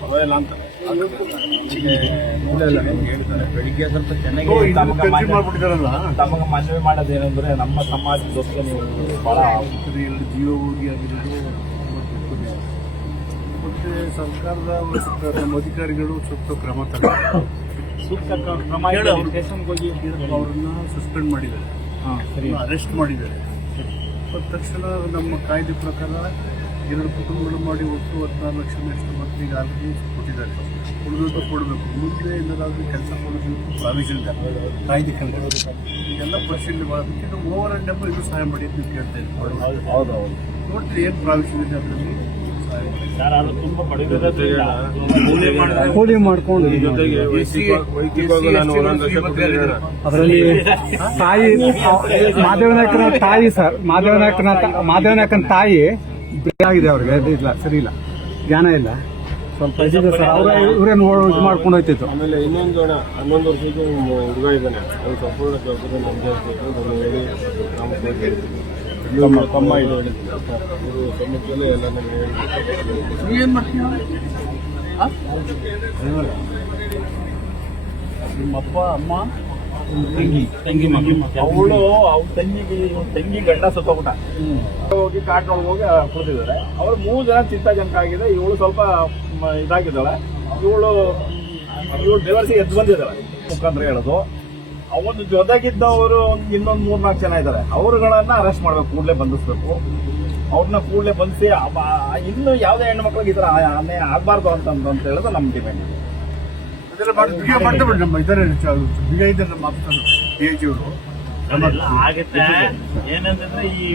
ಪರವಾಗಿಲ್ಲ ಅಂತ ಬೆಳಿಗ್ಗೆ ಸ್ವಲ್ಪ ಚೆನ್ನಾಗಿ ತಮಗೆ ಮನವಿ ಮಾಡೋದೇನೆಂದ್ರೆ ನಮ್ಮ ಸಮಾಜದೋಸ್ಕರ ನೀವು ಬಹಳ ಜೀವ ಹೋಗಿ ಆಗಿರೋದು. ಮತ್ತೆ ಸರ್ಕಾರದ ಮತ್ತು ನಮ್ಮ ಅಧಿಕಾರಿಗಳು ಸೂಕ್ತ ಕ್ರಮ ತಗೊಂಡು ಸೂಕ್ತ ಕ್ರಮ ಹೋಗಿ ಅವ್ರನ್ನ ಸಸ್ಪೆಂಡ್ ಮಾಡಿದ್ದಾರೆ. ಅರೆಸ್ಟ್ ಮಾಡಿದ್ದಾರೆ. ತಕ್ಷಣ ನಮ್ಮ ಕಾಯ್ದೆ ಪ್ರಕಾರ ಎರಡು ಕುಟುಂಬಗಳು ಮಾಡಿ ಒಟ್ಟು ಹದಿನಾರು ಲಕ್ಷ ಎಷ್ಟು ಈಗ ಆಲ್ರೆಡಿ ಕೊಟ್ಟಿದ್ದಾರೆ. ಉಳಿದದ್ದು ಕೊಡಬೇಕು. ಮುಂದೆ ಏನಾದರೂ ಕೆಲಸ ಕೊಡೋದಕ್ಕೆ ಪ್ರಾವಿಷನ್ ಇದೆ ಕಾಯ್ದೆ ಕಂಡು ಇದೆಲ್ಲ ಪರಿಶೀಲನೆ ಮಾಡೋದಕ್ಕೆ ಇದು ಓವರ್ ಆ್ಯಂಡ್ ಡಬಲ್ ಇದು ಸಹಾಯ ಮಾಡಿ ಅಂತ ಕೇಳ್ತಾ ಇದ್ದೀವಿ ನೋಡ್ತೀರಿ ಏನು ಪ್ರಾವಿಷನ್ ಇದೆ ಅದರಲ್ಲಿ. ಕೂಲಿ ಮಾಡ್ಕೊಂಡು. ಅದರಲ್ಲಿ ತಾಯಿ ಮಾದೇವನಾಯಕನ ತಾಯಿ ಸರ್. ಮಾದೇವನಾಯಕನ ಮಾದೇವನಾಯಕನ ತಾಯಿ ಆಗಿದೆ ಅವ್ರಿಗೆ. ಅದು ಇಲ್ಲ ಸರಿ ಇಲ್ಲ. ಜ್ಞಾನ ಇಲ್ಲ. ಸ್ವಲ್ಪ ಇದಿದೆ ಸರ್ ಅವ್ರ ಇವರೇ ಇದು ಮಾಡ್ಕೊಂಡು ಹೋಯ್ತಿತ್ತು ಆಮೇಲೆ ಇನ್ನೊಂದು ಜನ ಹನ್ನೊಂದು ವರ್ಷದ ಹುಡುಗ ಇದ್ದಾನೆ. ಅದು ಸಂಪೂರ್ಣ ಜವಾಬ್ದಾರಿ ನಮ್ದೇ ಆಗ್ಬೇಕು ಹೋಗಿ ತಮ್ಮ ಇದು ಇವರು ಸಮಸ್ಯೆಲ್ಲ ಎಲ್ಲ ನಮ್ಗೆ ಹೇಳಿ ನೀ ಏನ್ ಮಾಡ್ತೀಯ ಆ? ನಿಮ್ಮಪ್ಪ ಅಮ್ಮ? ತಂಗಿ. ತಂಗಿ ಅವಳು ಅವ್ರ ತಂಗಿಗೆ ತಂಗಿ ಗಂಡ ಸತ್ತೋಗ್ಬಿಟ್ಟ ಹೋಗಿ ಕಾಟ್ನೊಳಗೆ ಹೋಗಿ ಕುಳಿತಿದ್ದಾರೆ ಅವ್ರು ಮೂರು ಜನ ಚಿಂತಾಜನಕ ಆಗಿದೆ. ಇವಳು ಸ್ವಲ್ಪ ಇದಾಗಿದ್ದಾಳೆ. ಇವಳು ಇವಳು ಬೆವರ್ಸಿ ಎದ್ದು ಬಂದಿದ್ದಾಳೆ. ಮುಖಾಂತರ ಹೇಳೋದು. ಅವನು ಜೊತೆಗಿದ್ದವರು ಒಂದು ಇನ್ನೊಂದು ಮೂರ್ನಾಲ್ಕು ಜನ ಇದ್ದಾರೆ ಅವರುಗಳನ್ನ ಅರೆಸ್ಟ್ ಮಾಡ್ಬೇಕು ಕೂಡಲೇ ಬಂಧಿಸ್ಬೇಕು. ಅವ್ರನ್ನ ಕೂಡಲೇ ಬಂಧಿಸಿ ಇನ್ನು ಯಾವುದೇ ಹೆಣ್ಣು ಮಕ್ಳಿಗೆ ಈ ಥರ ಅನ್ಯಾಯ ಆಗಬಾರ್ದು ಅಂತ ಅಂತ ಹೇಳೋದು ನಮ್ಮ ಡಿಮ್ಯಾಂಡ್ ನಮ್ಮ ಇದ್ದಾರೆ ಬಿಗ ಇದ್ದಾರೆ ನಮ್ಮ ಜಿಯವರು ಆಗುತ್ತೆ. ಏನಂತಂದ್ರೆ ಈ